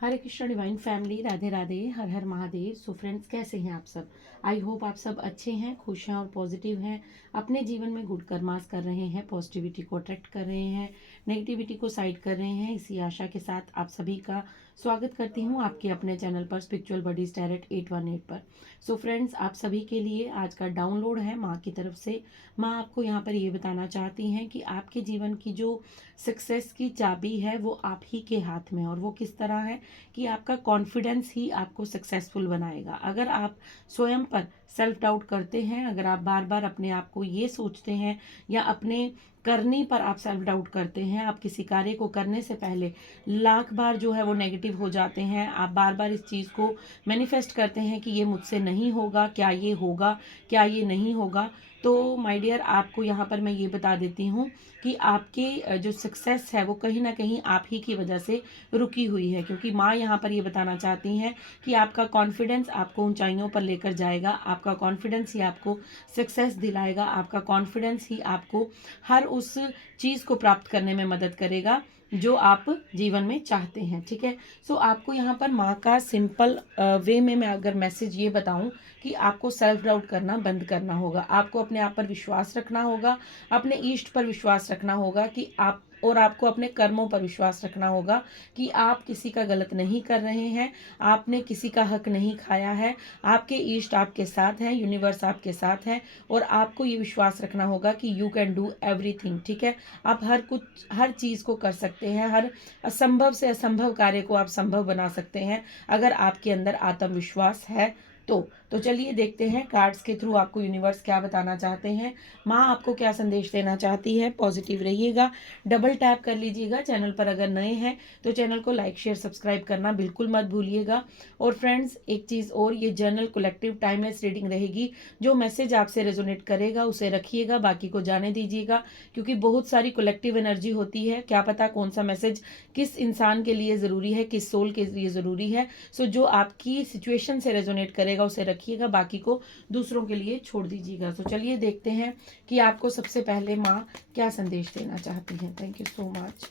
हरे Krishna divine family, Radhe Radhe, हर हर Mahadev. So friends, कैसे हैं आप सब? आई होप आप सब अच्छे हैं, खुश हैं और पॉजिटिव हैं। अपने जीवन में गुड कर्मास कर रहे हैं, पॉजिटिविटी को अट्रैक्ट कर रहे हैं, नेगेटिविटी को साइड कर रहे हैं। इसी आशा के साथ आप सभी का स्वागत करती हूँ आपके अपने चैनल पर, स्पिरिचुअल बडीज टैरेट 818 पर। सो फ्रेंड्स, आप सभी के लिए आज का डाउनलोड है माँ की तरफ से। माँ आपको यहाँ पर ये बताना चाहती हैं कि आपके जीवन की जो सक्सेस की चाबी है वो आप ही के हाथ में है। और वो किस तरह है कि आपका कॉन्फिडेंस ही आपको सक्सेसफुल बनाएगा। अगर आप स्वयं पर सेल्फ डाउट करते हैं, अगर आप बार बार अपने आप को ये सोचते हैं या अपने करने पर आप सेल्फ डाउट करते हैं, आप किसी कार्य को करने से पहले लाख बार जो है वो नेगेटिव हो जाते हैं, आप बार बार इस चीज़ को मैनिफेस्ट करते हैं कि ये मुझसे नहीं होगा, क्या ये होगा, क्या ये नहीं होगा, तो माय डियर, आपको यहाँ पर मैं ये बता देती हूँ कि आपके जो सक्सेस है वो कहीं ना कहीं आप ही की वजह से रुकी हुई है। क्योंकि माँ यहाँ पर ये बताना चाहती हैं कि आपका कॉन्फिडेंस आपको ऊंचाइयों पर लेकर जाएगा, आपका कॉन्फिडेंस ही आपको सक्सेस दिलाएगा, आपका कॉन्फिडेंस ही आपको हर उस चीज़ को प्राप्त करने में मदद करेगा जो आप जीवन में चाहते हैं। ठीक है। सो आपको यहाँ पर माँ का सिंपल वे में मैं अगर मैसेज ये बताऊँ कि आपको सेल्फ डाउट करना बंद करना होगा, आपको अपने आप पर विश्वास रखना होगा, अपने इष्ट पर विश्वास रखना होगा कि आप, और आपको अपने कर्मों पर विश्वास रखना होगा कि आप किसी का गलत नहीं कर रहे हैं, आपने किसी का हक नहीं खाया है, आपके इष्ट आपके साथ हैं, यूनिवर्स आपके साथ है। और आपको ये विश्वास रखना होगा कि यू कैन डू एवरीथिंग। ठीक है। आप हर चीज़ को कर सकते हैं, हर असंभव से असंभव कार्य को आप संभव बना सकते हैं अगर आपके अंदर आत्मविश्वास है तो चलिए देखते हैं कार्ड्स के थ्रू आपको यूनिवर्स क्या बताना चाहते हैं, माँ आपको क्या संदेश देना चाहती है। पॉजिटिव रहिएगा, डबल टैप कर लीजिएगा। चैनल पर अगर नए हैं तो चैनल को लाइक शेयर सब्सक्राइब करना बिल्कुल मत भूलिएगा। और फ्रेंड्स, एक चीज़ और, ये जर्नल कलेक्टिव टाइमलेस रीडिंग रहेगी। जो मैसेज आपसे रेजोनेट करेगा उसे रखिएगा, बाकी को जाने दीजिएगा। क्योंकि बहुत सारी कलेक्टिव एनर्जी होती है, क्या पता कौन सा मैसेज किस इंसान के लिए ज़रूरी है, किस सोल के लिए ज़रूरी है। सो जो आपकी सिचुएशन से रेजोनेट करेगा उसे रखिएगा, बाकी को दूसरों के लिए छोड़ दीजिएगा। सो चलिए देखते हैं कि आपको सबसे पहले माँ क्या संदेश देना चाहती हैं। Thank you so much.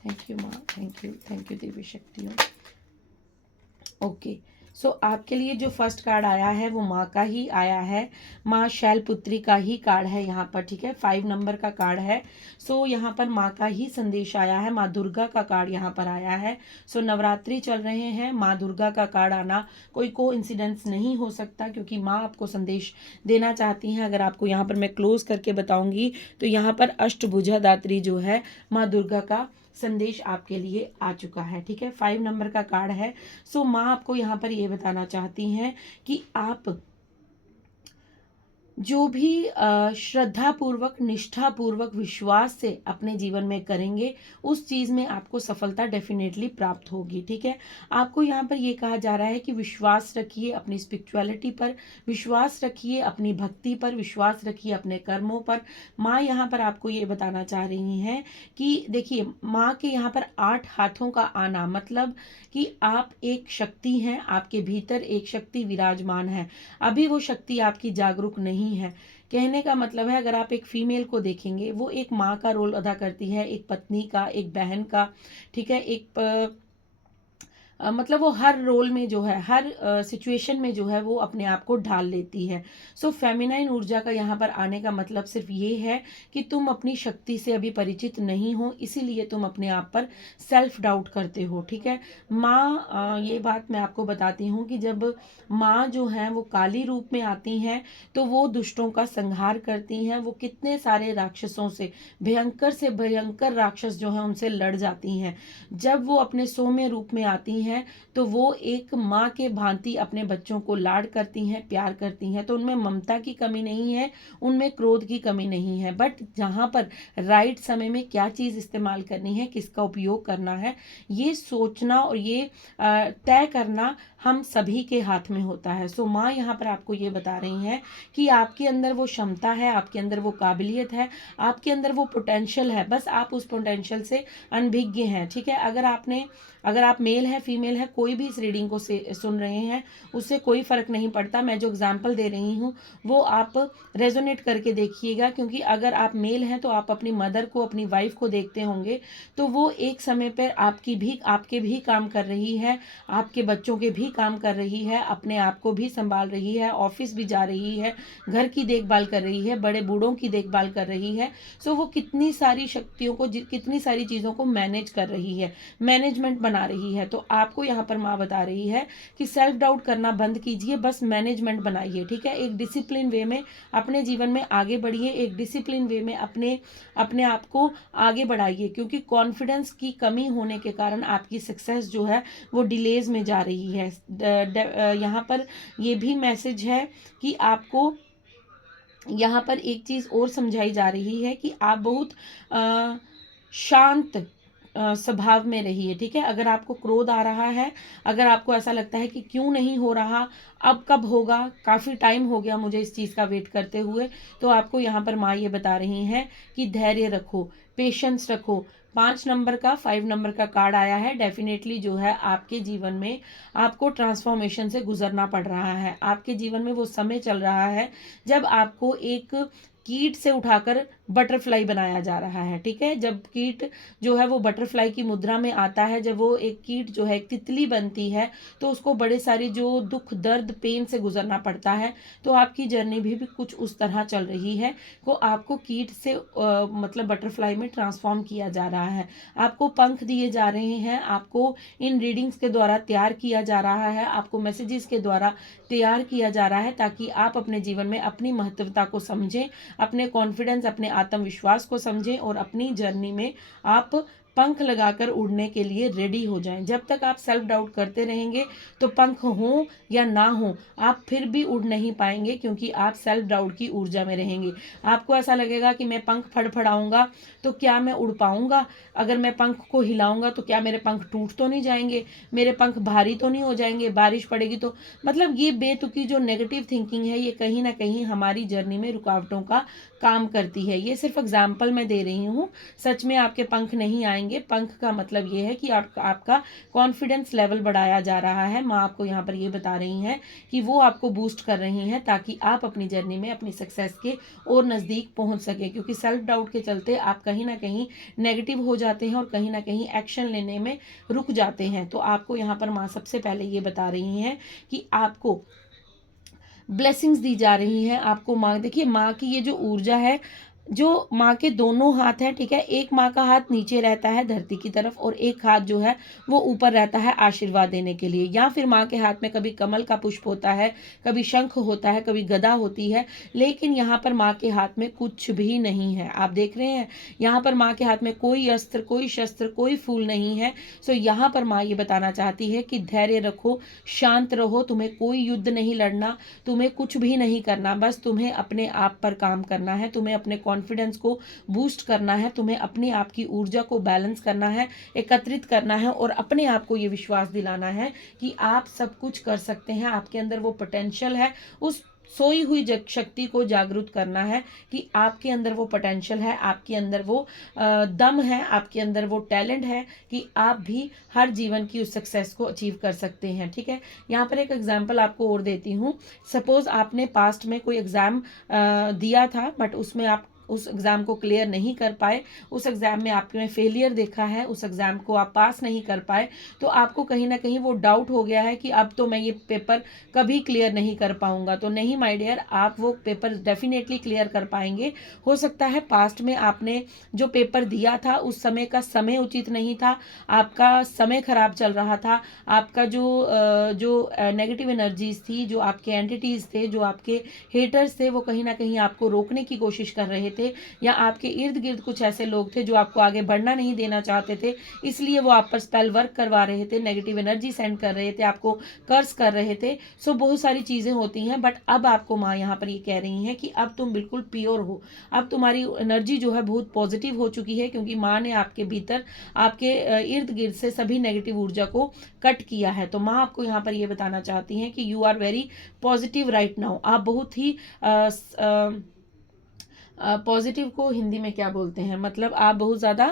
Thank you माँ, थैंक यू देवी शक्तियों। ओके। सो आपके लिए जो फर्स्ट कार्ड आया है वो माँ का ही आया है, माँ शैलपुत्री का ही कार्ड है यहाँ पर। ठीक है, 5 नंबर का कार्ड है। सो यहाँ पर माँ का ही संदेश आया है, माँ दुर्गा का कार्ड यहाँ पर आया है। सो नवरात्रि चल रहे हैं, माँ दुर्गा का कार्ड आना कोई कोइंसिडेंस नहीं हो सकता, क्योंकि माँ आपको संदेश देना चाहती हैं। अगर आपको यहाँ पर मैं क्लोज करके बताऊंगी तो यहाँ पर अष्टभुजा दात्री जो है माँ दुर्गा का संदेश आपके लिए आ चुका है। ठीक है, 5 नंबर का कार्ड है। सो माँ आपको यहाँ पर ये बताना चाहती हैं कि आप जो भी श्रद्धा पूर्वक, निष्ठा पूर्वक, विश्वास से अपने जीवन में करेंगे उस चीज़ में आपको सफलता डेफिनेटली प्राप्त होगी। ठीक है, आपको यहाँ पर ये कहा जा रहा है कि विश्वास रखिए अपनी स्पिरिचुअलिटी पर, विश्वास रखिए अपनी भक्ति पर, विश्वास रखिए अपने कर्मों पर। माँ यहाँ पर आपको ये बताना चाह रही हैं कि देखिए, माँ के यहाँ पर 8 हाथों का आना मतलब कि आप एक शक्ति हैं, आपके भीतर एक शक्ति विराजमान है। अभी वो शक्ति आपकी जागरूक नहीं है। कहने का मतलब है, अगर आप एक फीमेल को देखेंगे, वो एक माँ का रोल अदा करती है, एक पत्नी का, एक बहन का। ठीक है, एक मतलब वो हर रोल में जो है, हर सिचुएशन में जो है वो अपने आप को ढाल लेती है। सो फेमिनाइन ऊर्जा का यहाँ पर आने का मतलब सिर्फ ये है कि तुम अपनी शक्ति से अभी परिचित नहीं हो, इसीलिए तुम अपने आप पर सेल्फ डाउट करते हो। ठीक है, माँ, ये बात मैं आपको बताती हूँ कि जब माँ जो है वो काली रूप में आती हैं तो वो दुष्टों का संहार करती हैं, वो कितने सारे राक्षसों से भयंकर राक्षस जो हैं उनसे लड़ जाती हैं। जब वो अपने सौम्य रूप में आती हैं तो वो एक माँ के भांति अपने बच्चों को लाड करती हैं, प्यार करती हैं। तो उनमें ममता की कमी नहीं है, उनमें क्रोध की कमी नहीं है। बट जहाँ पर राइट समय में क्या चीज़ इस्तेमाल करनी है, किसका उपयोग करना है, ये सोचना और ये तय करना हम सभी के हाथ में होता है। सो माँ यहाँ पर आपको ये बता रही हैं कि आपके अंदर वो क्षमता है, आपके अंदर वो काबिलियत है, आपके अंदर वो पोटेंशियल है, बस आप उस पोटेंशियल से अनभिज्ञ हैं। ठीक है, अगर आप मेल है, फीमेल है, कोई भी इस रीडिंग को सुन रहे हैं उससे कोई फ़र्क नहीं पड़ता। मैं जो एग्जाम्पल दे रही हूँ वो आप रेजोनेट करके देखिएगा, क्योंकि अगर आप मेल हैं तो आप अपनी मदर को, अपनी वाइफ को देखते होंगे, तो वो एक समय पर आपके भी काम कर रही है, आपके बच्चों के भी काम कर रही है, अपने आप को भी संभाल रही है, ऑफिस भी जा रही है, घर की देखभाल कर रही है, बड़े बूढ़ों की देखभाल कर रही है। सो वो कितनी सारी शक्तियों को, कितनी सारी चीज़ों को मैनेज कर रही है, मैनेजमेंट बना रही है। तो आपको यहाँ पर माँ बता रही है कि सेल्फ डाउट करना बंद कीजिए, बस मैनेजमेंट बनाइए, ठीक है। एक डिसिप्लिन वे में अपने जीवन में आगे बढ़िए, एक डिसिप्लिन वे में अपने आप को आगे बढ़ाइए, क्योंकि कॉन्फिडेंस की कमी होने के कारण आपकी सक्सेस जो है वो डिलेज में जा रही है। यहाँ पर ये भी मैसेज है कि आपको यहाँ पर एक चीज़ और समझाई जा रही है कि आप बहुत शांत स्वभाव में रहिए, ठीक है। अगर आपको क्रोध आ रहा है, अगर आपको ऐसा लगता है कि क्यों नहीं हो रहा, अब कब होगा, काफ़ी टाइम हो गया मुझे इस चीज़ का वेट करते हुए, तो आपको यहाँ पर माँ ये बता रही हैं कि धैर्य रखो, पेशेंस रखो। 5 नंबर का कार्ड आया है। डेफिनेटली जो है आपके जीवन में आपको ट्रांसफॉर्मेशन से गुजरना पड़ रहा है। आपके जीवन में वो समय चल रहा है जब आपको एक कीट से उठाकर बटरफ्लाई बनाया जा रहा है, ठीक है। जब कीट जो है वो बटरफ्लाई की मुद्रा में आता है, जब वो एक कीट जो है एक तितली बनती है, तो उसको बड़े सारी जो दुख, दर्द, पेन से गुजरना पड़ता है। तो आपकी जर्नी भी कुछ उस तरह चल रही है को आपको कीट से मतलब बटरफ्लाई में ट्रांसफॉर्म किया जा रहा है। आपको पंख दिए जा रहे हैं, आपको इन रीडिंग्स के द्वारा तैयार किया जा रहा है, आपको मैसेजेस के द्वारा तैयार किया जा रहा है, ताकि आप अपने जीवन में अपनी महत्वता को समझें, अपने कॉन्फिडेंस, अपने आत्मविश्वास को समझें और अपनी जर्नी में आप पंख लगाकर उड़ने के लिए रेडी हो जाएं। जब तक आप सेल्फ डाउट करते रहेंगे तो पंख हो या ना हो आप फिर भी उड़ नहीं पाएंगे, क्योंकि आप सेल्फ डाउट की ऊर्जा में रहेंगे। आपको ऐसा लगेगा कि मैं पंख फड़फड़ाऊंगा तो क्या मैं उड़ पाऊंगा, अगर मैं पंख को हिलाऊंगा तो क्या मेरे पंख टूट तो नहीं जाएंगे, मेरे पंख भारी तो नहीं हो जाएंगे, बारिश पड़ेगी तो। मतलब ये बेतुकी जो नेगेटिव थिंकिंग है, ये कहीं ना कहीं हमारी जर्नी में रुकावटों का काम करती है। ये सिर्फ एग्जाम्पल मैं दे रही हूँ, सच में आपके पंख नहीं आएंगे। पंख का मतलब ये है कि आपका कॉन्फिडेंस लेवल बढ़ाया जा रहा है। माँ आपको यहाँ पर ये बता रही हैं कि वो आपको बूस्ट कर रही हैं, ताकि आप अपनी जर्नी में अपनी सक्सेस के और नज़दीक पहुँच सके, क्योंकि सेल्फ डाउट के चलते आप कहीं ना कहीं नेगेटिव हो जाते हैं और कहीं ना कहीं एक्शन लेने में रुक जाते हैं। तो आपको यहाँ पर माँ सबसे पहले ये बता रही हैं कि आपको ब्लेसिंग्स दी जा रही हैं। आपको माँ, देखिए माँ की ये जो ऊर्जा है, जो माँ के दोनों हाथ हैं, ठीक है, एक माँ का हाथ नीचे रहता है धरती की तरफ और एक हाथ जो है वो ऊपर रहता है आशीर्वाद देने के लिए। या फिर माँ के हाथ में कभी कमल का पुष्प होता है, कभी शंख होता है, कभी गदा होती है, लेकिन यहाँ पर माँ के हाथ में कुछ भी नहीं है। आप देख रहे हैं यहाँ पर माँ के हाथ में कोई अस्त्र, कोई शस्त्र, कोई फूल नहीं है। सो यहाँ पर माँ ये बताना चाहती है कि धैर्य रखो, शांत रहो, तुम्हें कोई युद्ध नहीं लड़ना, तुम्हें कुछ भी नहीं करना, बस तुम्हें अपने आप पर काम करना है, तुम्हें अपने कॉन्फिडेंस को बूस्ट करना है, तुम्हें अपने आप की ऊर्जा को बैलेंस करना है, एकत्रित करना है और अपने आप को ये विश्वास दिलाना है कि आप सब कुछ कर सकते हैं। आपके अंदर वो पोटेंशियल है, उस सोई हुई शक्ति को जागरूक करना है कि आपके अंदर वो पोटेंशियल है, आपके अंदर वो दम है, आपके अंदर वो टैलेंट है कि आप भी हर जीवन की उस सक्सेस को अचीव कर सकते हैं, ठीक है। यहाँ पर एक एग्जांपल आपको और देती हूँ। सपोज आपने पास्ट में कोई एग्ज़ाम दिया था, बट उसमें आप उस एग्ज़ाम को क्लियर नहीं कर पाए, उस एग्ज़ाम में आपने फेलियर देखा है, उस एग्ज़ाम को आप पास नहीं कर पाए, तो आपको कहीं ना कहीं वो डाउट हो गया है कि अब तो मैं ये पेपर कभी क्लियर नहीं कर पाऊंगा। तो नहीं माय डियर, आप वो पेपर डेफिनेटली क्लियर कर पाएंगे। हो सकता है पास्ट में आपने जो पेपर दिया था उस समय का समय उचित नहीं था, आपका समय खराब चल रहा था, आपका जो नेगेटिव एनर्जीज थी, जो आपके एंटिटीज थे, जो आपके हेटर्स थे, वो कहीं ना कहीं आपको रोकने की कोशिश कर रहे थे, या आपके इर्द गिर्द कुछ ऐसे लोग थे जो आपको आगे बढ़ना नहीं देना चाहते थे, इसलिए वो आप पर स्पेल वर्क करवा रहे थे, नेगेटिव एनर्जी सेंड कर रहे थे, आपको कर्स कर रहे थे। सो बहुत सारी चीज़ें होती हैं, बट अब आपको माँ यहाँ पर ये कह रही हैं कि अब तुम बिल्कुल प्योर हो, अब तुम्हारी एनर्जी जो है बहुत पॉजिटिव हो चुकी है, क्योंकि माँ ने आपके भीतर, आपके इर्द गिर्द से सभी नेगेटिव ऊर्जा को कट किया है। तो माँ आपको यहाँ पर ये बताना चाहती हैं कि you are very positive right now. आप बहुत ही पॉजिटिव को हिंदी में क्या बोलते हैं, मतलब आप बहुत ज़्यादा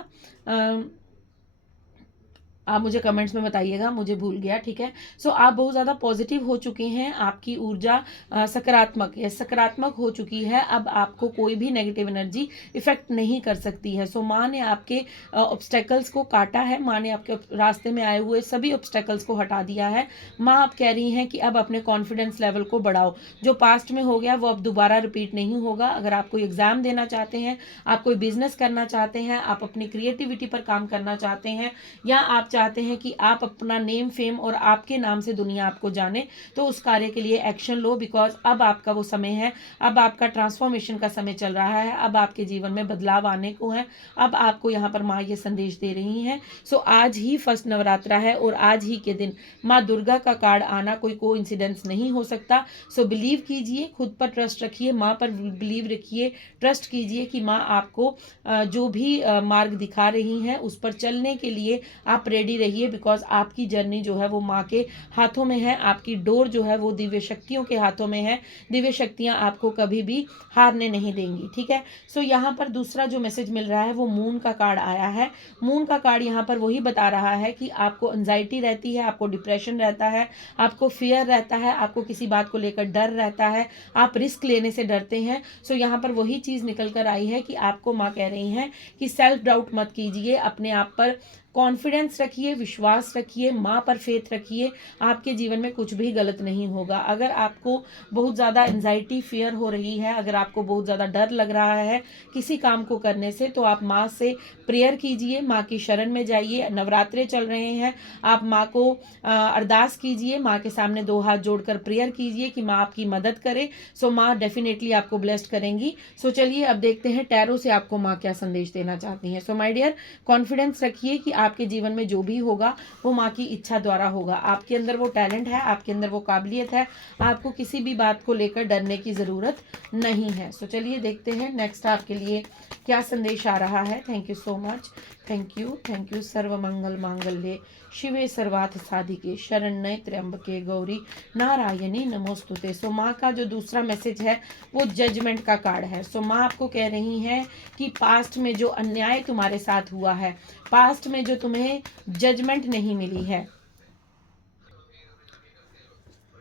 आप मुझे कमेंट्स में बताइएगा, मुझे भूल गया, ठीक है। सो आप बहुत ज़्यादा पॉजिटिव हो चुके हैं, आपकी ऊर्जा सकारात्मक हो चुकी है। अब आपको कोई भी नेगेटिव एनर्जी इफेक्ट नहीं कर सकती है। सो माँ ने आपके ऑब्स्टेकल्स को काटा है, माँ ने आपके रास्ते में आए हुए सभी ऑब्स्टेकल्स को हटा दिया है। माँ आप कह रही हैं कि अब अपने कॉन्फिडेंस लेवल को बढ़ाओ। जो पास्ट में हो गया वो अब दोबारा रिपीट नहीं होगा। अगर आप कोई एग्जाम देना चाहते हैं, आप कोई बिजनेस करना चाहते हैं, आप अपनी क्रिएटिविटी पर काम करना चाहते हैं, या आप चाहते हैं कि आप अपना नेम फेम और आपके नाम से दुनिया आपको जाने, तो उस कार्य के लिए एक्शन लो। बिकॉज अब आपका वो समय है, अब आपका ट्रांसफॉर्मेशन का समय चल रहा है, अब आपके जीवन में बदलाव आने को है। अब आपको यहाँ पर माँ ये संदेश दे रही हैं। सो आज ही फर्स्ट नवरात्रा है और आज ही के दिन माँ दुर्गा का कार्ड आना कोई कोइंसिडेंस नहीं हो सकता। सो बिलीव कीजिए, खुद पर ट्रस्ट रखिए, माँ पर बिलीव रखिए, ट्रस्ट कीजिए कि माँ आपको जो भी मार्ग दिखा रही हैं उस पर चलने के लिए आप रेडी रहिए। बिकॉज आपकी जर्नी जो है वो माँ के हाथों में है, आपकी डोर जो है वो दिव्य शक्तियों के हाथों में है। दिव्य शक्तियाँ आपको कभी भी हारने नहीं देंगी, ठीक है। सो यहाँ पर दूसरा जो मैसेज मिल रहा है वो मून का कार्ड आया है। मून का कार्ड यहाँ पर वही बता रहा है कि आपको एंजाइटी रहती है, आपको डिप्रेशन रहता है, आपको फियर रहता है, आपको किसी बात को लेकर डर रहता है, आप रिस्क लेने से डरते हैं। सो यहाँ पर वही चीज़ निकल कर आई है कि आपको माँ कह रही हैं कि सेल्फ डाउट मत कीजिए, अपने आप पर कॉन्फिडेंस रखिए, विश्वास रखिए, माँ पर फेथ रखिए, आपके जीवन में कुछ भी गलत नहीं होगा। अगर आपको बहुत ज़्यादा एंजाइटी फियर हो रही है, अगर आपको बहुत ज़्यादा डर लग रहा है किसी काम को करने से, तो आप माँ से प्रेयर कीजिए, माँ की शरण में जाइए। नवरात्रे चल रहे हैं, आप माँ को अरदास कीजिए, माँ के सामने दो हाथ जोड़कर प्रेयर कीजिए कि माँ आपकी मदद करे। सो माँ डेफिनेटली आपको ब्लेस्ड करेंगी। सो चलिए अब देखते हैं टैरो से आपको माँ क्या संदेश देना चाहती हैं। सो माय डियर, कॉन्फिडेंस रखिए कि आपके जीवन में जो भी होगा वो माँ की इच्छा द्वारा होगा। आपके अंदर वो टैलेंट है, आपके अंदर वो काबिलियत है, आपको किसी भी बात को लेकर डरने की ज़रूरत नहीं है। सो चलिए देखते हैं नेक्स्ट आपके लिए क्या संदेश आ रहा है। Thank you so much, thank you. सर्व मंगल मांगल्ये शिवे सर्वार्थ साधिके शरण्ये त्र्यंबके गौरी नारायणी नमोस्तुते। सो माँ का जो दूसरा मैसेज है वो जजमेंट का कार्ड है। सो माँ आपको कह रही हैं कि पास्ट में जो अन्याय तुम्हारे साथ हुआ है, पास्ट में जो तुम्हें जजमेंट नहीं मिली है,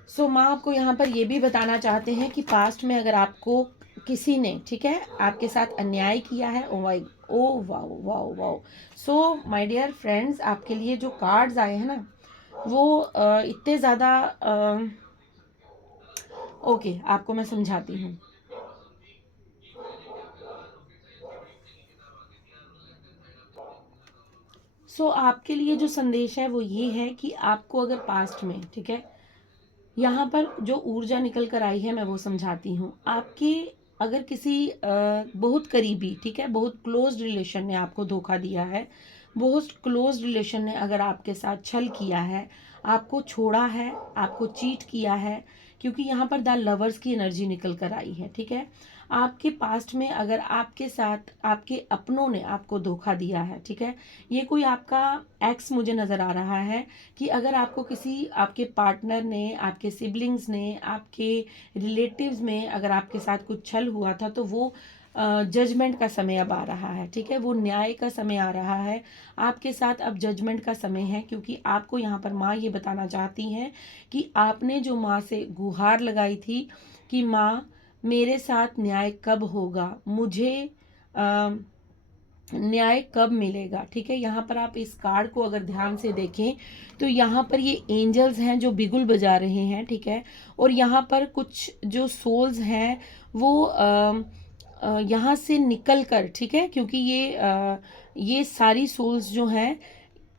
सो माँ आपको यहाँ पर ये भी बताना चाहते हैं कि पास्ट में अगर आपको किसी ने, ठीक है, आपके साथ अन्याय किया है, oh why, oh wow wow wow. So my dear friends, आपके लिए जो कार्ड्स आए हैं ना वो इतने ज़्यादा ओके, आपको मैं समझाती हूँ। सो आपके लिए जो संदेश है वो ये है कि आपको अगर पास्ट में, ठीक है, यहाँ पर जो ऊर्जा निकल कर आई है मैं वो समझाती हूँ। आपके अगर किसी बहुत करीबी, ठीक है, बहुत क्लोज रिलेशन ने आपको धोखा दिया है, बहुत क्लोज रिलेशन ने अगर आपके साथ छल किया है, आपको छोड़ा है, आपको चीट किया है, क्योंकि यहाँ पर द लवर्स की एनर्जी निकल कर आई है, ठीक है। आपके पास्ट में अगर आपके साथ आपके अपनों ने आपको धोखा दिया है, ठीक है, ये कोई आपका एक्स मुझे नज़र आ रहा है कि अगर आपको किसी आपके पार्टनर ने, आपके सिबलिंग्स ने, आपके रिलेटिव्स में अगर आपके साथ कुछ छल हुआ था, तो वो जजमेंट का समय अब आ रहा है, ठीक है, वो न्याय का समय आ रहा है। आपके साथ अब जजमेंट का समय है, क्योंकि आपको यहाँ पर माँ ये बताना चाहती हैं कि आपने जो माँ से गुहार लगाई थी कि माँ मेरे साथ न्याय कब होगा, मुझे न्याय कब मिलेगा, ठीक है। यहाँ पर आप इस कार्ड को अगर ध्यान से देखें तो यहाँ पर ये एंजल्स हैं जो बिगुल बजा रहे हैं, ठीक है, और यहाँ पर कुछ जो सोल्स हैं वो यहाँ से निकल कर, ठीक है, क्योंकि ये सारी सोल्स जो हैं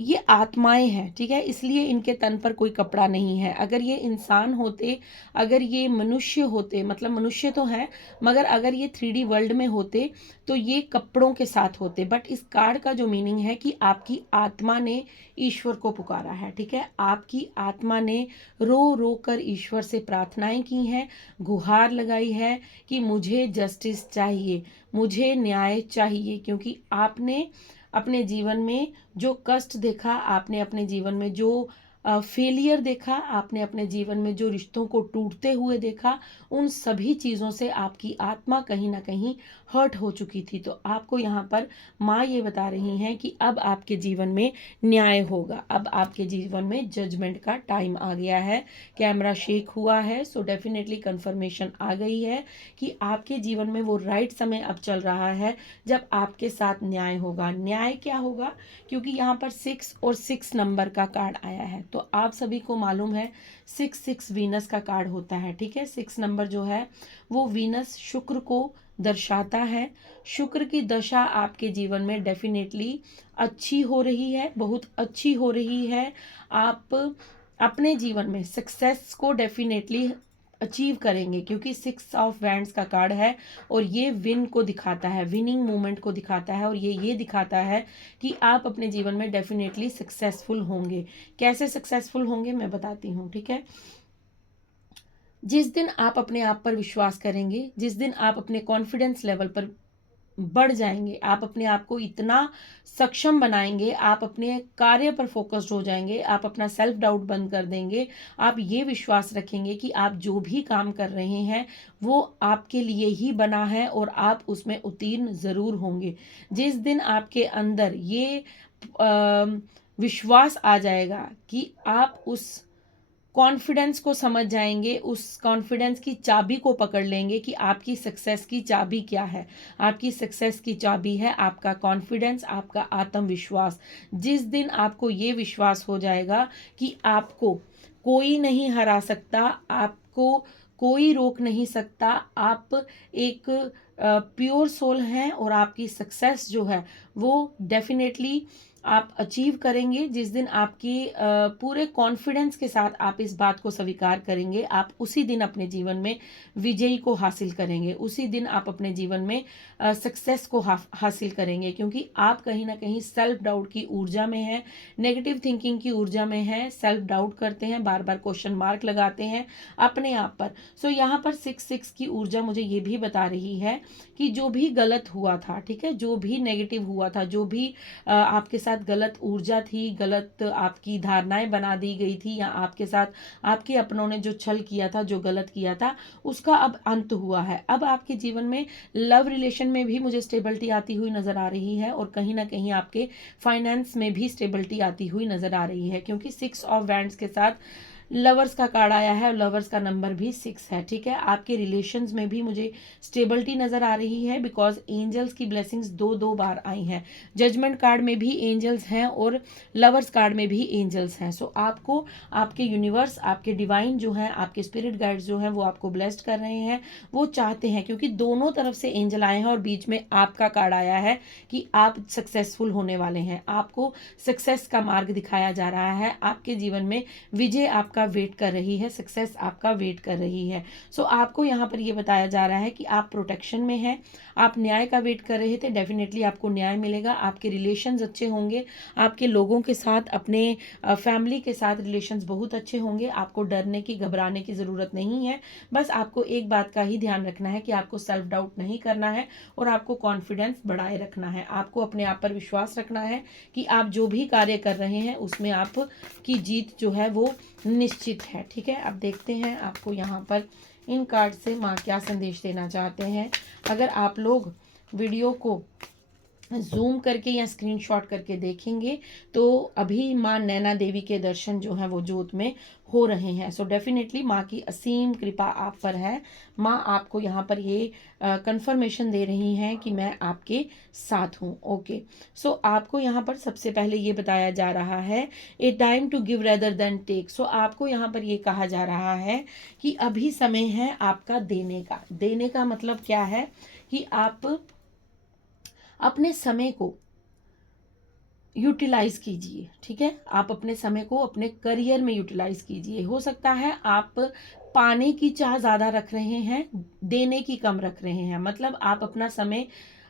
ये आत्माएं हैं, ठीक है, इसलिए इनके तन पर कोई कपड़ा नहीं है। अगर ये इंसान होते, अगर ये मनुष्य होते, मतलब मनुष्य तो हैं मगर अगर ये 3D वर्ल्ड में होते तो ये कपड़ों के साथ होते। बट इस कार्ड का जो मीनिंग है कि आपकी आत्मा ने ईश्वर को पुकारा है, ठीक है, आपकी आत्मा ने रो रो कर ईश्वर से प्रार्थनाएं की हैं, गुहार लगाई है कि मुझे जस्टिस चाहिए, मुझे न्याय चाहिए, क्योंकि आपने अपने जीवन में जो कष्ट देखा, आपने अपने जीवन में जो फेलियर देखा, आपने अपने जीवन में जो रिश्तों को टूटते हुए देखा, उन सभी चीज़ों से आपकी आत्मा कहीं ना कहीं हर्ट हो चुकी थी। तो आपको यहाँ पर माँ ये बता रही हैं कि अब आपके जीवन में न्याय होगा, अब आपके जीवन में जजमेंट का टाइम आ गया है। कैमरा शेक हुआ है, सो डेफिनेटली कंफर्मेशन आ गई है कि आपके जीवन में वो राइट समय अब चल रहा है जब आपके साथ न्याय होगा। न्याय क्या होगा, क्योंकि यहाँ पर 6 और 6 नंबर का कार्ड आया है। तो आप सभी को मालूम है 6 वीनस का कार्ड होता है, ठीक है। 6 नंबर जो है वो वीनस शुक्र को दर्शाता है। शुक्र की दशा आपके जीवन में डेफिनेटली अच्छी हो रही है, बहुत अच्छी हो रही है। आप अपने जीवन में सक्सेस को डेफिनेटली अचीव करेंगे, क्योंकि 6 ऑफ वैंड्स का कार्ड है और ये विन को दिखाता है, विनिंग मूवमेंट को दिखाता है, और ये दिखाता है कि आप अपने जीवन में डेफिनेटली सक्सेसफुल होंगे। कैसे सक्सेसफुल होंगे मैं बताती हूँ, ठीक है। जिस दिन आप अपने आप पर विश्वास करेंगे, जिस दिन आप अपने कॉन्फिडेंस लेवल पर बढ़ जाएंगे, आप अपने आप को इतना सक्षम बनाएंगे, आप अपने कार्य पर फोकस्ड हो जाएंगे, आप अपना सेल्फ डाउट बंद कर देंगे, आप ये विश्वास रखेंगे कि आप जो भी काम कर रहे हैं वो आपके लिए ही बना है और आप उसमें उत्तीर्ण ज़रूर होंगे। जिस दिन आपके अंदर ये विश्वास आ जाएगा कि आप उस कॉन्फिडेंस को समझ जाएंगे, उस कॉन्फिडेंस की चाबी को पकड़ लेंगे कि आपकी सक्सेस की चाबी क्या है। आपकी सक्सेस की चाबी है आपका कॉन्फिडेंस, आपका आत्मविश्वास। जिस दिन आपको ये विश्वास हो जाएगा कि आपको कोई नहीं हरा सकता, आपको कोई रोक नहीं सकता, आप एक प्योर सोल हैं और आपकी सक्सेस जो है वो डेफिनेटली आप अचीव करेंगे। जिस दिन आपकी पूरे कॉन्फिडेंस के साथ आप इस बात को स्वीकार करेंगे, आप उसी दिन अपने जीवन में विजयी को हासिल करेंगे, उसी दिन आप अपने जीवन में सक्सेस को हासिल करेंगे, क्योंकि आप कहीं ना कहीं सेल्फ डाउट की ऊर्जा में हैं, नेगेटिव थिंकिंग की ऊर्जा में हैं, सेल्फ डाउट करते हैं, बार बार क्वेश्चन मार्क लगाते हैं अपने आप पर। सो यहाँ पर 6 की ऊर्जा मुझे ये भी बता रही है कि जो भी गलत हुआ था, ठीक है, जो भी नेगेटिव हुआ था, जो भी आपके साथ गलत ऊर्जा थी, गलत आपकी धारणाएं बना दी गई थी, या आपके साथ आपके अपनों ने जो छल किया था, जो गलत किया था, उसका अब अंत हुआ है। अब आपके जीवन में लव रिलेशन में भी मुझे स्टेबिलिटी आती हुई नजर आ रही है, और कहीं ना कहीं आपके फाइनेंस में भी स्टेबिलिटी आती हुई नजर आ रही है, क्योंकि 6 ऑफ वैंड्स के साथ लवर्स का कार्ड आया है, लवर्स का नंबर भी 6 है, ठीक है। आपके रिलेशंस में भी मुझे स्टेबिलिटी नजर आ रही है, बिकॉज एंजल्स की ब्लेसिंग्स 2 बार आई हैं। जजमेंट कार्ड में भी एंजल्स हैं और लवर्स कार्ड में भी एंजल्स हैं। सो आपको आपके यूनिवर्स, आपके डिवाइन जो हैं, आपके स्पिरिट गाइड्स जो हैं, वो आपको ब्लेस्ड कर रहे हैं। वो चाहते हैं, क्योंकि दोनों तरफ से एंजल आए हैं और बीच में आपका कार्ड आया है कि आप सक्सेसफुल होने वाले हैं, आपको सक्सेस का मार्ग दिखाया जा रहा है, आपके जीवन में विजय आपका वेट कर रही है, सक्सेस आपका वेट कर रही है। सो आपको यहाँ पर ये बताया जा रहा है कि आप प्रोटेक्शन में हैं, आप न्याय का वेट कर रहे थे, डेफिनेटली आपको न्याय मिलेगा, आपके रिलेशंस अच्छे होंगे, आपके लोगों के साथ, अपने फैमिली के साथ रिलेशंस बहुत अच्छे होंगे। आपको डरने की, घबराने की ज़रूरत नहीं है। बस आपको एक बात का ही ध्यान रखना है कि आपको सेल्फ डाउट नहीं करना है और आपको कॉन्फिडेंस बढ़ाए रखना है। आपको अपने आप पर विश्वास रखना है कि आप जो भी कार्य कर रहे हैं उसमें आपकी जीत जो है वो निश्चित है, ठीक है। अब देखते हैं आपको यहाँ पर इन कार्ड से माँ क्या संदेश देना चाहते हैं। अगर आप लोग वीडियो को जूम करके या स्क्रीनशॉट करके देखेंगे तो अभी माँ नैना देवी के दर्शन जो हैं वो जोत में हो रहे हैं। सो डेफिनेटली माँ की असीम कृपा आप पर है। माँ आपको यहाँ पर ये कंफर्मेशन दे रही हैं कि मैं आपके साथ हूँ। ओके, सो आपको यहाँ पर सबसे पहले ये बताया जा रहा है a time to give rather than take. So आपको यहाँ पर ये कहा जा रहा है कि अभी समय है आपका देने का। देने का मतलब क्या है कि आप अपने समय को यूटिलाइज कीजिए, ठीक है। आप अपने समय को अपने करियर में यूटिलाइज कीजिए। हो सकता है आप पाने की चाह ज़्यादा रख रहे हैं, देने की कम रख रहे हैं, मतलब आप अपना समय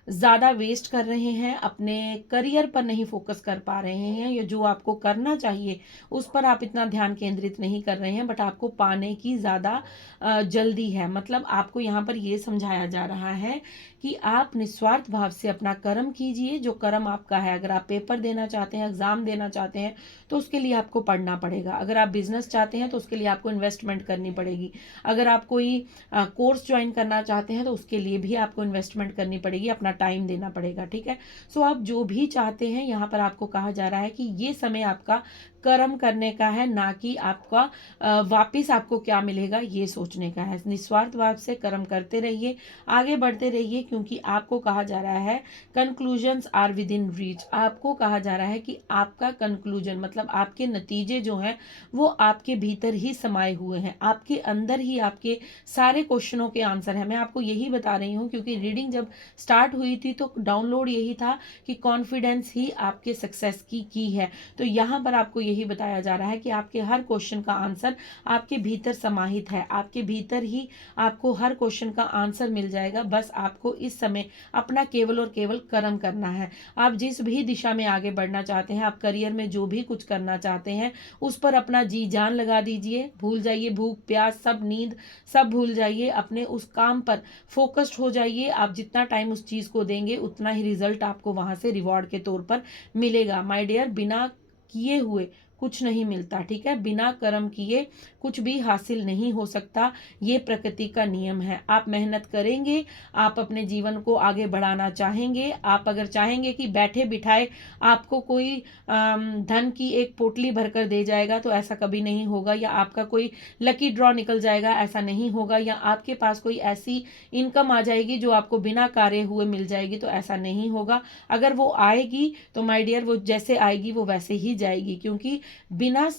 ज़्यादा वेस्ट कर रहे हैं, अपने करियर पर नहीं फोकस कर पा रहे हैं, या जो आपको करना चाहिए उस पर आप इतना ध्यान केंद्रित नहीं कर रहे हैं, बट आपको पाने की ज़्यादा जल्दी है। मतलब आपको यहाँ पर ये समझाया जा रहा है कि आप निस्वार्थ भाव से अपना कर्म कीजिए, जो कर्म आपका है। अगर आप पेपर देना चाहते हैं, एग्जाम देना चाहते हैं, तो उसके लिए आपको पढ़ना पड़ेगा। अगर आप बिजनेस चाहते हैं तो उसके लिए आपको इन्वेस्टमेंट करनी पड़ेगी। अगर आप कोई कोर्स ज्वाइन करना चाहते हैं तो उसके लिए भी आपको इन्वेस्टमेंट करनी पड़ेगी, अपना टाइम देना पड़ेगा। ठीक है। सो आप जो भी चाहते हैं, यहाँ पर आपको कहा जा रहा है कि ये समय आपका कर्म करने का है, ना कि आपका वापिस आपको क्या मिलेगा ये सोचने का है। निस्वार्थ भाव से कर्म करते रहिए, आगे बढ़ते रहिए, क्योंकि आपको कहा जा रहा है conclusions are within reach. आपको कहा जा रहा है कि आपका कंक्लूजन मतलब आपके नतीजे जो हैं वो आपके भीतर ही समाये हुए हैं, आपके अंदर ही आपके सारे क्वेश्चनों के आंसर हैं। मैं आपको यही बता रही हूँ क्योंकि रीडिंग जब स्टार्ट हुई थी तो डाउनलोड यही था कि कॉन्फिडेंस ही आपके सक्सेस की है। तो यहाँ पर आपको यही बताया जा रहा है कि आपके हर क्वेश्चन का आंसर आपके भीतर समाहित है, आपके भीतर ही आपको हर क्वेश्चन का आंसर मिल जाएगा। बस आपको इस समय अपना केवल और केवल कर्म करना है। आप जिस भी दिशा में आगे बढ़ना चाहते हैं, आप करियर में जो भी कुछ करना चाहते हैं, उस पर अपना जी जान लगा दीजिए। भूल जाइए भूख प्यास सब, नींद सब भूल जाइए, अपने उस काम पर फोकस्ड हो जाइए। आप जितना टाइम उस चीज को देंगे उतना ही रिजल्ट आपको वहां से रिवॉर्ड के तौर पर मिलेगा। माय डियर, बिना किए हुए कुछ नहीं मिलता। ठीक है। बिना कर्म किए कुछ भी हासिल नहीं हो सकता, ये प्रकृति का नियम है। आप मेहनत करेंगे, आप अपने जीवन को आगे बढ़ाना चाहेंगे, आप अगर चाहेंगे कि बैठे बिठाए आपको कोई धन की एक पोटली भरकर दे जाएगा, तो ऐसा कभी नहीं होगा। या आपका कोई लकी ड्रॉ निकल जाएगा, ऐसा नहीं होगा। या आपके पास कोई ऐसी इनकम आ जाएगी जो आपको बिना कार्य हुए मिल जाएगी, तो ऐसा नहीं होगा। अगर वो आएगी तो माय डियर वो जैसे आएगी वो वैसे ही जाएगी, क्योंकि बिना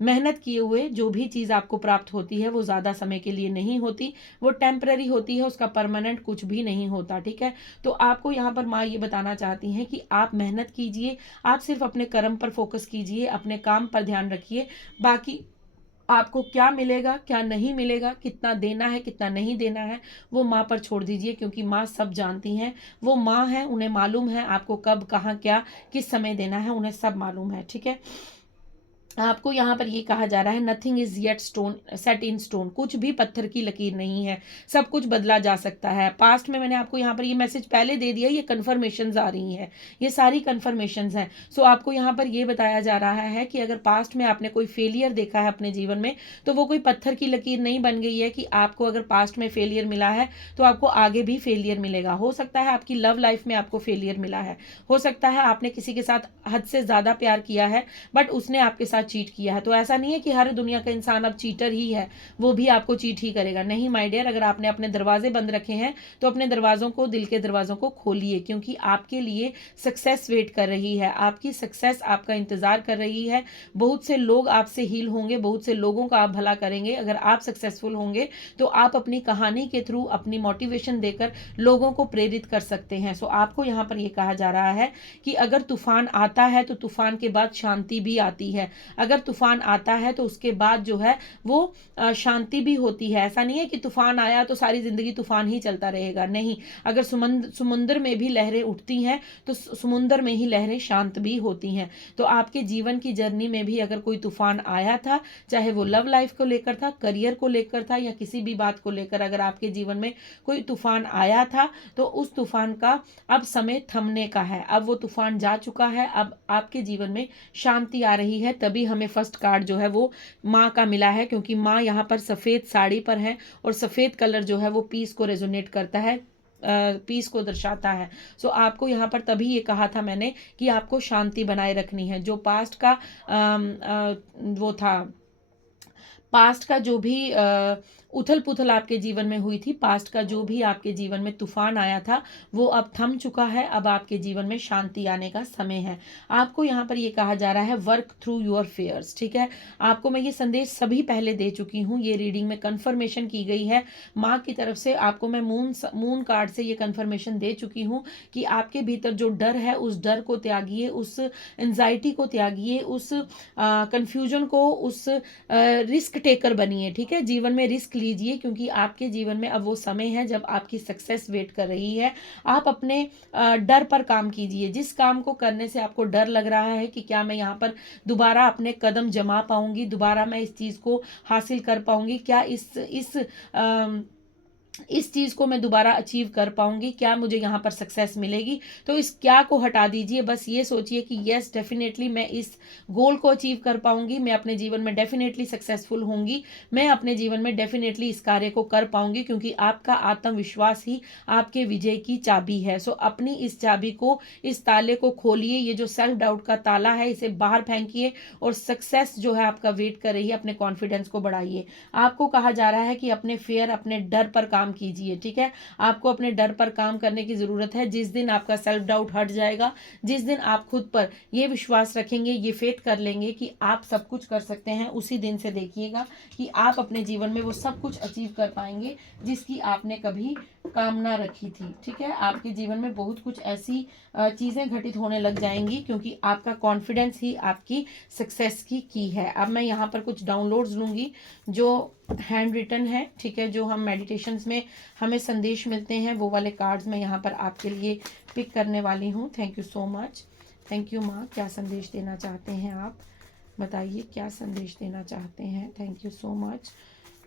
मेहनत किए हुए जो भी चीज़ आपको प्राप्त होती है वो ज़्यादा समय के लिए नहीं होती, वो टेम्पररी होती है, उसका परमानेंट कुछ भी नहीं होता। ठीक है। तो आपको यहाँ पर माँ ये बताना चाहती हैं कि आप मेहनत कीजिए, आप सिर्फ अपने कर्म पर फोकस कीजिए, अपने काम पर ध्यान रखिए। बाकी आपको क्या मिलेगा क्या नहीं मिलेगा, कितना देना है कितना नहीं देना है, वो माँ पर छोड़ दीजिए, क्योंकि माँ सब जानती हैं। वो माँ है, उन्हें मालूम है आपको कब कहाँ क्या किस समय देना है, उन्हें सब मालूम है। ठीक है। आपको यहाँ पर ये कहा जा रहा है nothing is yet stone set in stone. कुछ भी पत्थर की लकीर नहीं है, सब कुछ बदला जा सकता है। पास्ट में मैंने आपको यहाँ पर ये मैसेज पहले दे दिया, ये कन्फर्मेशंस आ रही हैं, ये सारी कन्फर्मेशंस हैं। सो आपको यहाँ पर ये बताया जा रहा है कि अगर पास्ट में आपने कोई फेलियर देखा है अपने जीवन में, तो वो कोई पत्थर की लकीर नहीं बन गई है कि आपको अगर पास्ट में फेलियर मिला है तो आपको आगे भी फेलियर मिलेगा। हो सकता है आपकी लव लाइफ में आपको फेलियर मिला है, हो सकता है आपने किसी के साथ हद से ज़्यादा प्यार किया है बट उसने आपके साथ चीट किया है। तो ऐसा नहीं है कि हर दुनिया का इंसान अब चीटर ही है, वो भी आपको चीट ही करेगा। नहीं माय डियर, अगर आपने अपने दरवाजे बंद रखे हैं तो अपने दरवाजों को, दिल के दरवाजों को खोलिए, क्योंकि आपके लिए सक्सेस वेट कर रही है, आपकी सक्सेस आपका इंतजार कर रही है। बहुत से लोग आपसे हील होंगे, बहुत से लोगों का आप भला करेंगे। अगर आप सक्सेसफुल होंगे तो आप अपनी कहानी के थ्रू अपनी मोटिवेशन देकर लोगों को प्रेरित कर सकते हैं। सो आपको यहाँ पर यह कहा जा रहा है कि अगर तूफान आता है तो तूफान के बाद शांति भी आती है। अगर तूफान आता है तो उसके बाद जो है वो शांति भी होती है। ऐसा नहीं है कि तूफान आया तो सारी जिंदगी तूफान ही चलता रहेगा, नहीं। अगर समुद्र में भी लहरें उठती हैं तो समुद्र में ही लहरें शांत भी होती हैं। तो आपके जीवन की जर्नी में भी अगर कोई तूफान आया था, चाहे वो लव लाइफ को लेकर था, करियर को लेकर था, या किसी भी बात को लेकर अगर आपके जीवन में कोई तूफान आया था, तो उस तूफान का अब समय थमने का है। अब वो तूफान जा चुका है, अब आपके जीवन में शांति आ रही है। तभी हमें फर्स्ट कार्ड जो है वो माँ का मिला है, क्योंकि माँ यहाँ पर सफ़ेद साड़ी पर है और सफ़ेद कलर जो है वो पीस को रेजोनेट करता है, पीस को दर्शाता है। सो आपको यहाँ पर तभी ये कहा था मैंने कि आपको शांति बनाए रखनी है। जो पास्ट का वो था, पास्ट का जो भी उथल पुथल आपके जीवन में हुई थी, पास्ट का जो भी आपके जीवन में तूफान आया था वो अब थम चुका है। अब आपके जीवन में शांति आने का समय है। आपको यहाँ पर ये कहा जा रहा है वर्क थ्रू योर फेयर्स। ठीक है। आपको मैं ये संदेश सभी पहले दे चुकी हूँ, ये रीडिंग में कन्फर्मेशन की गई है माँ की तरफ से। आपको मैं मून कार्ड से ये कन्फर्मेशन दे चुकी हूँ कि आपके भीतर जो डर है उस डर को त्यागिए, उस एंजाइटी को त्यागिए, उस कन्फ्यूजन को, उस रिस्क टेकर बनिए, ठीक है, जीवन में रिस्क लीजिए, क्योंकि आपके जीवन में अब वो समय है जब आपकी सक्सेस वेट कर रही है। आप अपने डर पर काम कीजिए। जिस काम को करने से आपको डर लग रहा है कि क्या मैं यहाँ पर दोबारा अपने कदम जमा पाऊंगी, दोबारा मैं इस चीज़ को हासिल कर पाऊंगी, क्या इस चीज़ को मैं दोबारा अचीव कर पाऊंगी, क्या मुझे यहाँ पर सक्सेस मिलेगी, तो इस क्या को हटा दीजिए। बस ये सोचिए कि यस डेफिनेटली मैं इस गोल को अचीव कर पाऊंगी, मैं अपने जीवन में डेफिनेटली सक्सेसफुल होंगी, मैं अपने जीवन में डेफिनेटली इस कार्य को कर पाऊंगी, क्योंकि आपका आत्मविश्वास ही आपके विजय की चाबी है। सो अपनी इस चाबी को, इस ताले को खोलिए, ये जो सेल्फ डाउट का ताला है इसे बाहर फेंकिए और सक्सेस जो है आपका वेट कर रही है, अपने कॉन्फिडेंस को बढ़ाइए। आपको कहा जा रहा है कि अपने फियर, अपने डर पर काम कीजिए, ठीक है, आपको अपने डर पर काम करने की जरूरत है। जिस दिन आपका सेल्फ डाउट हट जाएगा, जिस दिन आप खुद पर ये विश्वास रखेंगे, ये फेथ कर लेंगे कि आप सब कुछ कर सकते हैं, उसी दिन से देखिएगा कि आप अपने जीवन में वो सब कुछ अचीव कर पाएंगे जिसकी आपने कभी कामना रखी थी, ठीक है। आपके जीवन में बहुत कुछ ऐसी चीजें घटित होने लग जाएंगी, क्योंकि आपका कॉन्फिडेंस ही आपकी सक्सेस की है। अब मैं यहाँ पर कुछ डाउनलोड्स लूंगी जो हैंड रिटन है, ठीक है, जो हम मेडिटेशंस में हमें संदेश मिलते हैं, वो वाले कार्ड्स मैं यहाँ पर आपके लिए पिक करने वाली हूँ। Thank you so much. Thank you माँ। क्या संदेश देना चाहते हैं आप, बताइए क्या संदेश देना चाहते हैं। Thank you so much.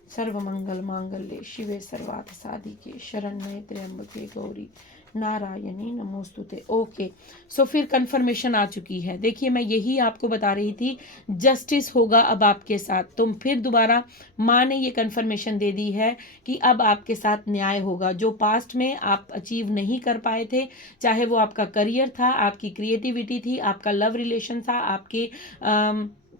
सर्वमंगल मांगल्ये शिवे सर्वार्थ साधिके शरण्ये त्र्यंबके गौरी नारायणी नमोस्तुते। ओके, सो फिर कंफर्मेशन आ चुकी है। देखिए मैं यही आपको बता रही थी, जस्टिस होगा अब आपके साथ। तुम फिर दोबारा माँ ने ये कंफर्मेशन दे दी है कि अब आपके साथ न्याय होगा। जो पास्ट में आप अचीव नहीं कर पाए थे, चाहे वो आपका करियर था, आपकी क्रिएटिविटी थी, आपका लव रिलेशन था, आपके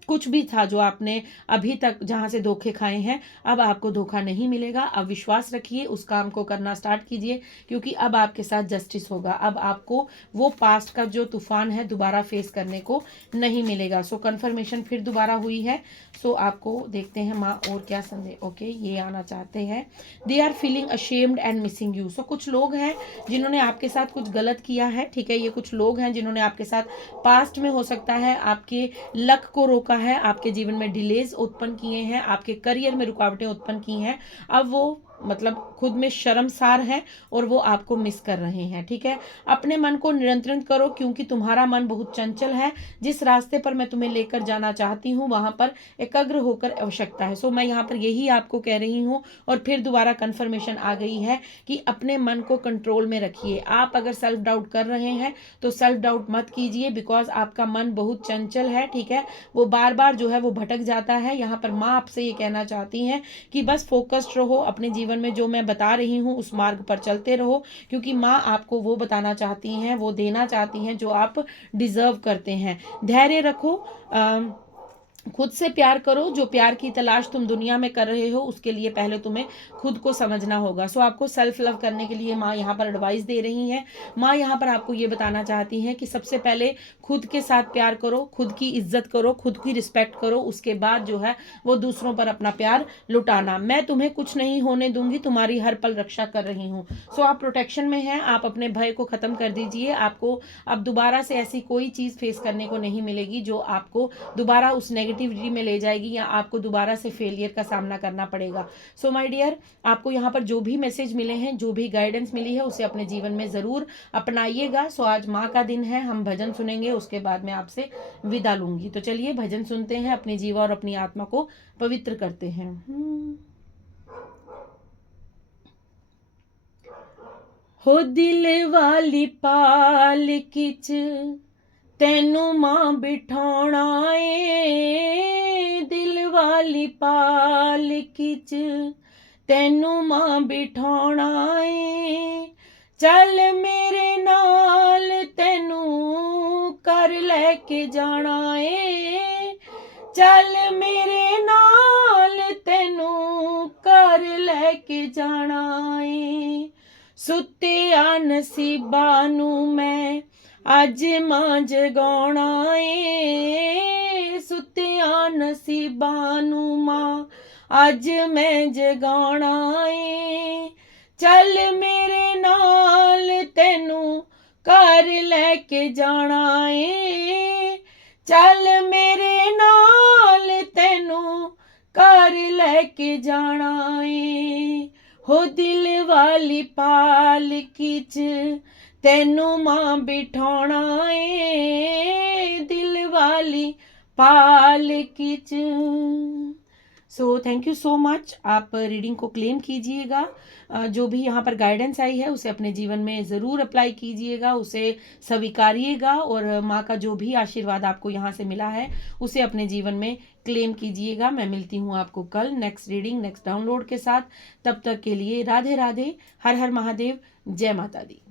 कुछ भी था जो आपने अभी तक जहां से धोखे खाए हैं, अब आपको धोखा नहीं मिलेगा। अब विश्वास रखिए, उस काम को करना स्टार्ट कीजिए, क्योंकि अब आपके साथ जस्टिस होगा। अब आपको वो पास्ट का जो तूफान है दोबारा फेस करने को नहीं मिलेगा। सो कंफर्मेशन फिर दोबारा हुई है। सो आपको देखते हैं माँ और क्या संदेश। ओके, ये आना चाहते हैं, they are feeling ashamed and missing you. So कुछ लोग हैं जिन्होंने आपके साथ कुछ गलत किया है, ठीक है, ये कुछ लोग हैं जिन्होंने आपके साथ पास्ट में हो सकता है आपके लक को रोका है, आपके जीवन में डिलेज उत्पन्न किए हैं, आपके करियर में रुकावटें उत्पन्न की हैं। अब वो मतलब खुद में शर्मसार है और वो आपको मिस कर रहे हैं, ठीक है। अपने मन को नियंत्रित करो, क्योंकि तुम्हारा मन बहुत चंचल है। जिस रास्ते पर मैं तुम्हें लेकर जाना चाहती हूँ वहां पर एकाग्र होकर आवश्यकता है। सो मैं यहाँ पर यही आपको कह रही हूँ, और फिर दोबारा कंफर्मेशन आ गई है कि अपने मन को कंट्रोल में रखिए। आप अगर सेल्फ डाउट कर रहे हैं तो सेल्फ डाउट मत कीजिए, बिकॉज आपका मन बहुत चंचल है, ठीक है, वो बार बार जो है वो भटक जाता है। यहाँ पर माँ आपसे ये कहना चाहती हैं कि बस फोकस्ड रहो, अपने जीवन में जो मैं बता रही हूँ उस मार्ग पर चलते रहो, क्योंकि माँ आपको वो बताना चाहती हैं, वो देना चाहती हैं जो आप डिजर्व करते हैं। धैर्य रखो, खुद से प्यार करो। जो प्यार की तलाश तुम दुनिया में कर रहे हो, उसके लिए पहले तुम्हें खुद को समझना होगा। सो आपको सेल्फ लव करने के लिए माँ यहाँ पर एडवाइस दे रही हैं। माँ यहाँ पर आपको ये बताना चाहती हैं कि सबसे पहले खुद के साथ प्यार करो, खुद की इज्जत करो, खुद की रिस्पेक्ट करो, उसके बाद जो है वो दूसरों पर अपना प्यार लुटाना। मैं तुम्हें कुछ नहीं होने दूंगी, तुम्हारी हर पल रक्षा कर रही हूँ। सो आप प्रोटेक्शन में हैं, आप अपने भय को खत्म कर दीजिए। आपको अब दोबारा से ऐसी कोई चीज फेस करने को नहीं मिलेगी जो आपको दोबारा उस नेगेटिविटी में ले जाएगी, या आपको दोबारा से फेलियर का सामना करना पड़ेगा। सो माय डियर, आपको यहाँ पर जो भी मैसेज मिले हैं, जो भी गाइडेंस मिली है, उसे अपने जीवन में जरूर अपनाइएगा। सो आज माँ का दिन है, हम भजन सुनेंगे, उसके बाद मैं आपसे विदा लूंगी। तो चलिए भजन सुनते हैं, अपने जीवन और अपनी आत्मा को पवित्र करते हैं। हो दिल वाली पाल किच तेनू मां बिठाना ए, दिल वाली पाल किच तेनू मां बिठाना ए, चल मेरे नाल तेनू कर लेके जाना ए, चल मेरे नाल तेनू कर लेके जाना ए, सुत्तिया नसीबां नू मैं अज मां जगाउणा ए, सुत्तिया नसीबां नू मां अज मैं जगाउणा ए, चल मेरे नाल तेनू घर लेके जाना ए, चल मेरे नाल तेनू घर के जाना है, हो दिल वाली पालकी च तेनू मां बिठाना है, दिल वाली पालकी च। So thank you so much. आप रीडिंग को क्लेम कीजिएगा, जो भी यहाँ पर गाइडेंस आई है उसे अपने जीवन में ज़रूर अप्लाई कीजिएगा, उसे स्वीकारिएगा और माँ का जो भी आशीर्वाद आपको यहाँ से मिला है उसे अपने जीवन में क्लेम कीजिएगा। मैं मिलती हूँ आपको कल नेक्स्ट रीडिंग नेक्स्ट डाउनलोड के साथ। तब तक के लिए राधे राधे, हर हर महादेव, जय माता दी।